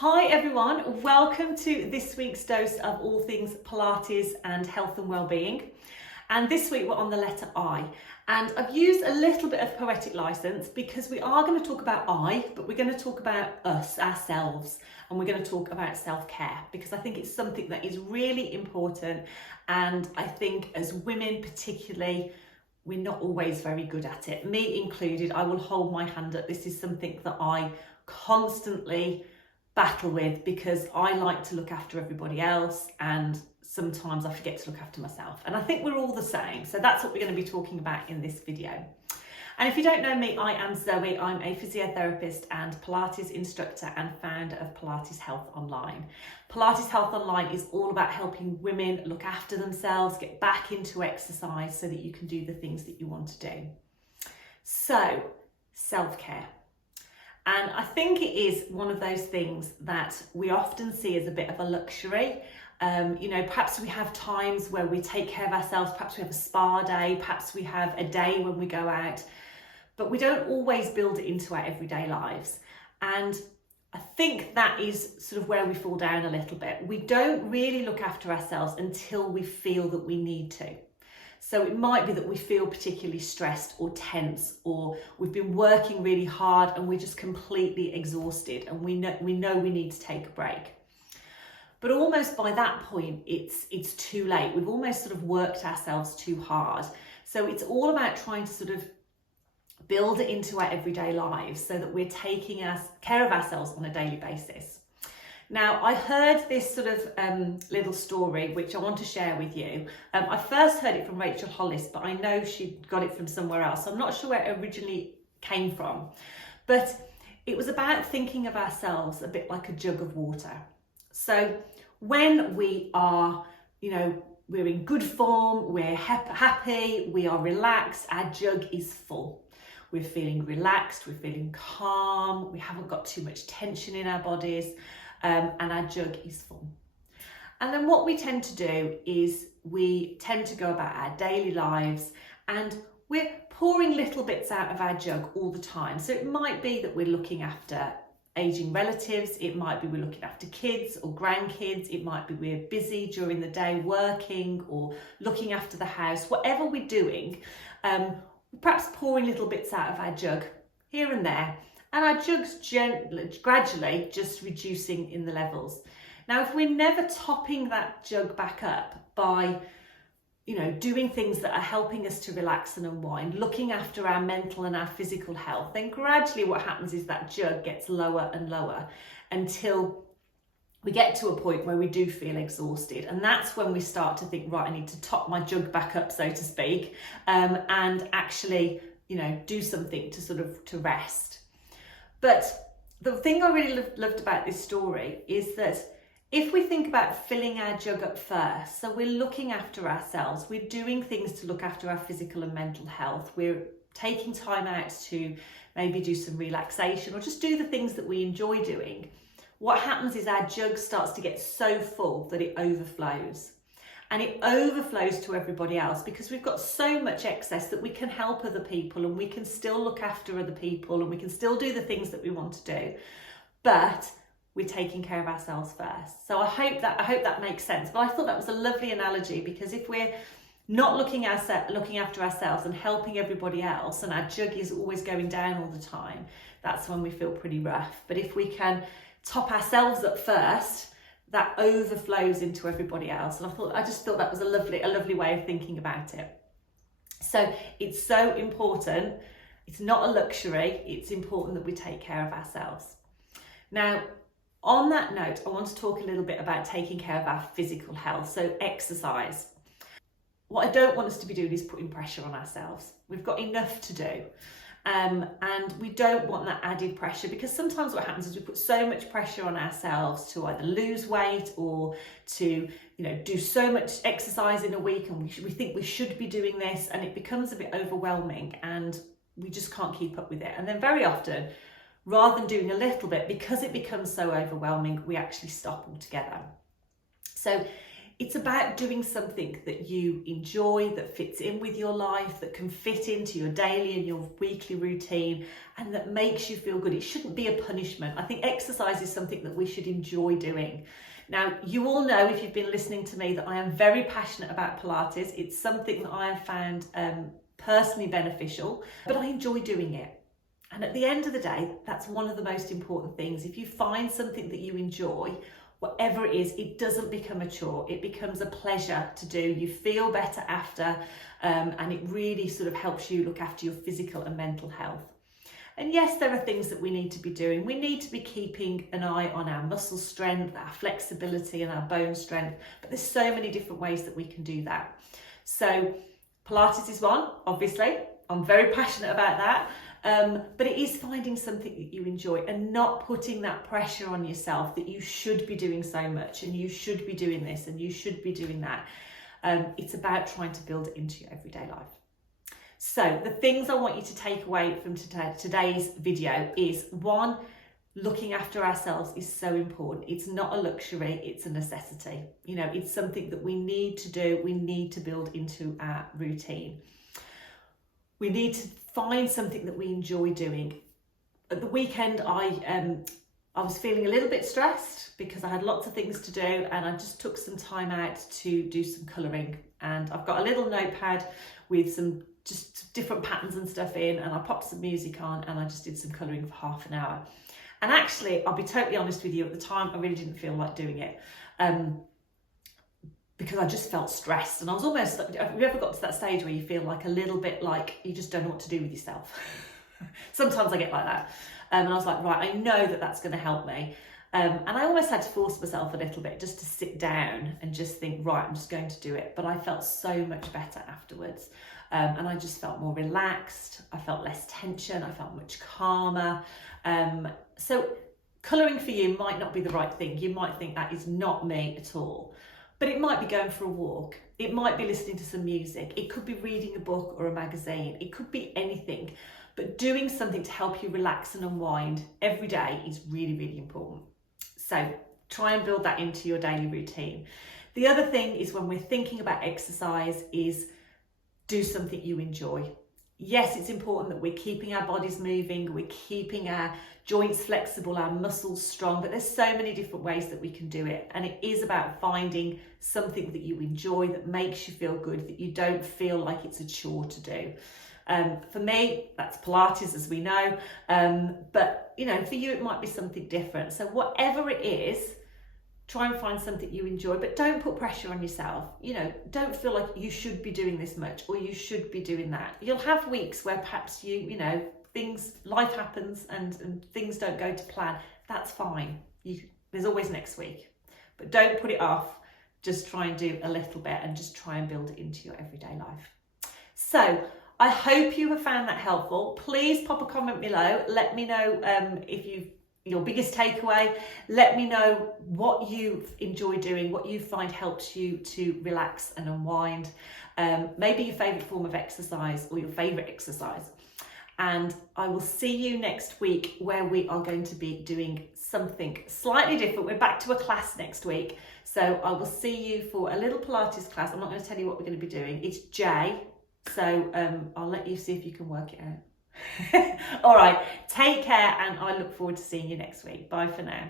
Hi everyone, welcome to this week's dose of all things Pilates and health and well-being. And this week we're on the letter I. And I've used a little bit of poetic license because we are going to talk about I, but we're going to talk about us, ourselves, and we're going to talk about self-care because I think it's something that is really important. And I think as women particularly, we're not always very good at it. Me included, I will hold my hand up. This is something that I constantly battle with because I like to look after everybody else and sometimes I forget to look after myself. And I think we're all the same. So that's what we're going to be talking about in this video. And if you don't know me, I am Zoe. I'm a physiotherapist and Pilates instructor and founder of Pilates Health Online. Pilates Health Online is all about helping women look after themselves, get back into exercise so that you can do the things that you want to do. So, self-care. And I think it is one of those things that we often see as a bit of a luxury. Perhaps we have times where we take care of ourselves, perhaps we have a spa day, perhaps we have a day when we go out, but we don't always build it into our everyday lives. And I think that is sort of where we fall down a little bit. We don't really look after ourselves until we feel that we need to. So it might be that we feel particularly stressed or tense, or we've been working really hard and we're just completely exhausted and we know we need to take a break. But almost by that point, it's too late. We've almost sort of worked ourselves too hard. So it's all about trying to sort of build it into our everyday lives so that we're taking care of ourselves on a daily basis. Now, I heard this sort of little story, which I want to share with you. I first heard it from Rachel Hollis, but I know she got it from somewhere else. So I'm not sure where it originally came from. But it was about thinking of ourselves a bit like a jug of water. So when we are, we're in good form, we're happy, we are relaxed, our jug is full. We're feeling relaxed, we're feeling calm, we haven't got too much tension in our bodies. And our jug is full. And then what we tend to do is we tend to go about our daily lives and we're pouring little bits out of our jug all the time. So it might be that we're looking after aging relatives, it might be we're looking after kids or grandkids, it might be we're busy during the day working or looking after the house, whatever we're doing, perhaps pouring little bits out of our jug here and there. And our jug's gradually just reducing in the levels. Now, if we're never topping that jug back up by, doing things that are helping us to relax and unwind, looking after our mental and our physical health, then gradually what happens is that jug gets lower and lower until we get to a point where we do feel exhausted. And that's when we start to think, right, I need to top my jug back up, so to speak, and actually, do something to sort of to rest. But the thing I really loved about this story is that if we think about filling our jug up first, so we're looking after ourselves, we're doing things to look after our physical and mental health, we're taking time out to maybe do some relaxation or just do the things that we enjoy doing, what happens is our jug starts to get so full that it overflows. And it overflows to everybody else because we've got so much excess that we can help other people and we can still look after other people and we can still do the things that we want to do, but we're taking care of ourselves first. So I hope that makes sense. But I thought that was a lovely analogy because if we're not looking after ourselves and helping everybody else and our jug is always going down all the time, that's when we feel pretty rough. But if we can top ourselves up first, that overflows into everybody else. And I just thought that was a lovely way of thinking about it. So it's so important. It's not a luxury. It's important that we take care of ourselves. Now, on that note, I want to talk a little bit about taking care of our physical health. So exercise. What I don't want us to be doing is putting pressure on ourselves. We've got enough to do. And we don't want that added pressure because sometimes what happens is we put so much pressure on ourselves to either lose weight or to do so much exercise in a week and we think we should be doing this and it becomes a bit overwhelming and we just can't keep up with it. And then very often, rather than doing a little bit, because it becomes so overwhelming, we actually stop altogether. So It's about doing something that you enjoy, that fits in with your life, that can fit into your daily and your weekly routine, and that makes you feel good. It shouldn't be a punishment. I think exercise is something that we should enjoy doing. Now, you all know, if you've been listening to me, that I am very passionate about Pilates. It's something that I have found personally beneficial, but I enjoy doing it. And at the end of the day, that's one of the most important things. If you find something that you enjoy, whatever it is, it doesn't become a chore. It becomes a pleasure to do. You feel better after, and it really sort of helps you look after your physical and mental health. And yes, there are things that we need to be doing. We need to be keeping an eye on our muscle strength, our flexibility and our bone strength, but there's so many different ways that we can do that. So Pilates is one, obviously. I'm very passionate about that. But it is finding something that you enjoy and not putting that pressure on yourself that you should be doing so much and you should be doing this and you should be doing that. It's about trying to build it into your everyday life. So the things I want you to take away from today's video is, one, looking after ourselves is so important. It's not a luxury, it's a necessity. You know, it's something that we need to do, we need to build into our routine. We need to find something that we enjoy doing. At the weekend, I was feeling a little bit stressed because I had lots of things to do, and I just took some time out to do some colouring. And I've got a little notepad with some just different patterns and stuff in, and I popped some music on and I just did some colouring for half an hour. And actually, I'll be totally honest with you, at the time I really didn't feel like doing it. Because I just felt stressed, and I was almost, have you ever got to that stage where you feel like a little bit like you just don't know what to do with yourself? Sometimes I get like that. And I was like, right, I know that that's going to help me. And I almost had to force myself a little bit just to sit down and just think, right, I'm just going to do it. But I felt so much better afterwards. And I just felt more relaxed. I felt less tension. I felt much calmer. So colouring for you might not be the right thing. You might think that is not me at all. But it might be going for a walk. It might be listening to some music. It could be reading a book or a magazine. It could be anything. But doing something to help you relax and unwind every day is really, really important. So try and build that into your daily routine. The other thing is, when we're thinking about exercise, is do something you enjoy. Yes, it's important that we're keeping our bodies moving, we're keeping our joints flexible, our muscles strong, but there's so many different ways that we can do it. And it is about finding something that you enjoy, that makes you feel good, that you don't feel like it's a chore to do. For me, that's Pilates, as we know, but you know, for you it might be something different. So whatever it is, try and find something you enjoy, but don't put pressure on yourself. You know, don't feel like you should be doing this much or you should be doing that. You'll have weeks where perhaps you know, life happens and things don't go to plan. That's fine. There's always next week, but don't put it off. Just try and do a little bit and just try and build it into your everyday life. So I hope you have found that helpful. Please pop a comment below. Let me know if your biggest takeaway. Let me know what you enjoy doing, what you find helps you to relax and unwind. Maybe your favourite form of exercise or your favourite exercise. And I will see you next week, where we are going to be doing something slightly different. We're back to a class next week. So I will see you for a little Pilates class. I'm not going to tell you what we're going to be doing. It's J. So I'll let you see if you can work it out. All right, take care, and I look forward to seeing you next week. Bye for now.